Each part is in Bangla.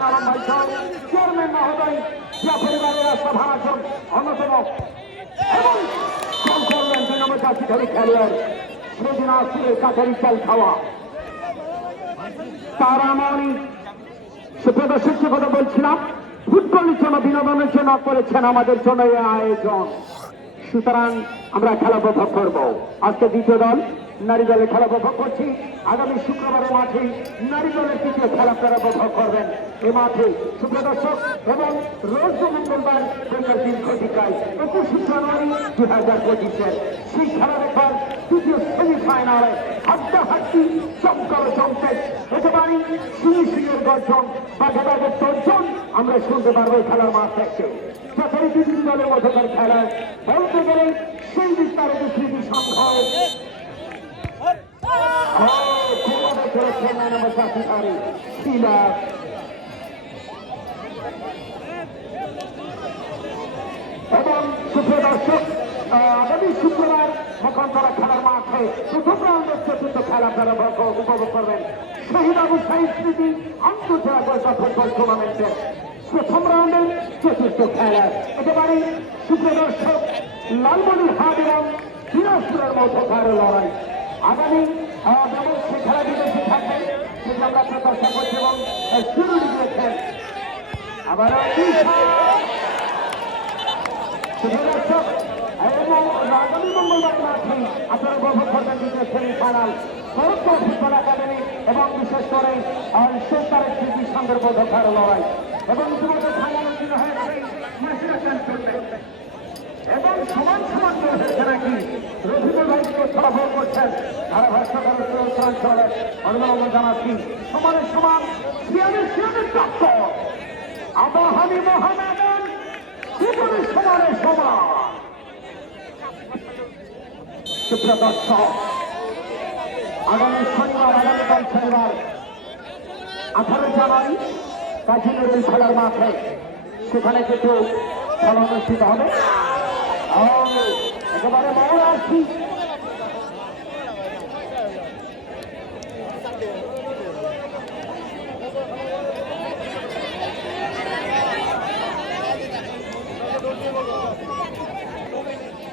হুসাইন আলম ভাই সহ চেয়ারম্যান মহোদয় জিয়া পরিবারের রাস্তা ভাড়াজন অন্যতম এবং গোল করলেন 2 নম্বর জার্সি ধরে খেলোয়াড় সেদিন আসলে কাছারি চাল খাওয়া তারা আমি সুপ্রদর্শক যে কথা বলছিলাম ফুটবলের জন্য বিনোদনের জন্য করেছেন আমাদের জন্য এই আয়োজন। সুতরাং আমরা খেলা উপভোগ করবো। আজকে দ্বিতীয় দল নারী দলের খেলা উপভোগ করছি। আগামী শুক্রবারের মাঠে নারী দলের তৃতীয় খেলা আপনারা উপভোগ করবেন এই মাঠে সুপ্রদর্শক এবং রোজ মঙ্গলবার সন্ধ্যার দিন ঘটিকায় 21 জানুয়ারি 2025 সেই খেলা দেখার তৃতীয় সেমিফাইনালে হাড্ডাহাড্ডি চমকালো চমকে একেবারে সিংহের গর্জন বাঘে বাঘের তর্জন আমরা শুনতে পারবো খেলার মাঠ থেকে। যথারীতি তিন দলের মধ্যকার খেলায় বলতে গেলে সেই বিস্তারিত স্মৃতি সংখ্যায় এবং সুপ্রদর্শক আগামী শুক্রবার এখন তারা খেলার মাঠে প্রথম রাউন্ডের চতুর্থ খেলা তারা উপভোগ করবেন শহীদ আবু সাইদ স্মৃতি আন্তর্জাতিক ফুটবল টুর্নামেন্টের প্রথম রাউন্ডের চতুর্থ খেলা। একেবারে সুপ্রদর্শক লালমনির হাট এবং দিনাজপুরের মধ্যকার লড়াই আগামী যেমন সে খেলা বিদেশি থাকবে সেটি আমরা প্রত্যাশা করছি এবং শুরু দিয়েছেন আবার সুপ্রদর্শক এবং আগামী মঙ্গলবার মাঠে আপনারা উপভোগ করবেন দ্বিতীয় সেমিফাইনাল শরৎচন্দ্র ফুটবল একাডেমি এবং বিশেষ করে সরকারের স্মৃতি সঙ্গের মধ্যকার লড়াই এবং ইতিমধ্যে ফাইনালের দিন হয়ে গেছে এবং সমান সমান হয়েছে নাকি রফিকুল ভাইকে ফলাফল করছেন ধারাভাষ্যকারের অনুমোদন জানাচ্ছি সমানের সমান সিয়ামের টক্কর আবাহানি মহামেডান জীবনের সমানের সমান। সুপ্রদর্শক আগামী শনিবার আগামীকাল শনিবার 18 জানুয়ারি কাজী নজরুল খেলার মাঠে সেখানে কিন্তু খেলা অনুষ্ঠিত হবে। একেবারে বড় আসছি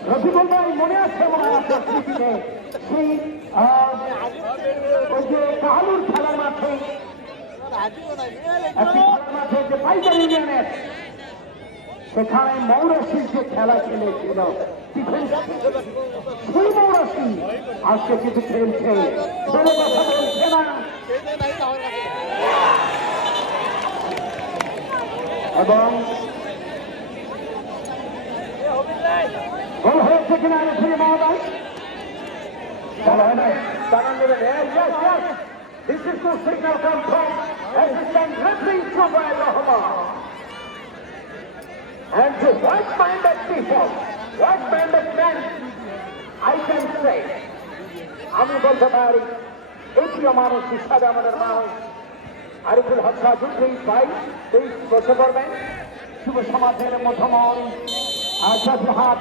রফিকুল ভাই মনে আছে স্মৃতিতে সেই ওই যে কাহালুর খেলার মাঠে একটি খেলার মাঠে যে পাইকার ইউনিয়নের সেখানে মৌরাশির যে খেলা খেলেছিল সেই মৌরাশি আজকে কিছু খেলছে কোনো কথা বলছে না এবং গোল হয়েছে কিনা ফিরে মহোদয় জানান দেবেন। This is the signal come from Assistant Referee Jubair Rahman. And to right-minded people, right-minded men, I can say, আমি বলতে পারি এটিও মানুষ হিসাবে আমাদের মানুষ আরিফুল হক সাজু 23 বসে পড়বেন শুভ সমাজের মধ্যমন হাত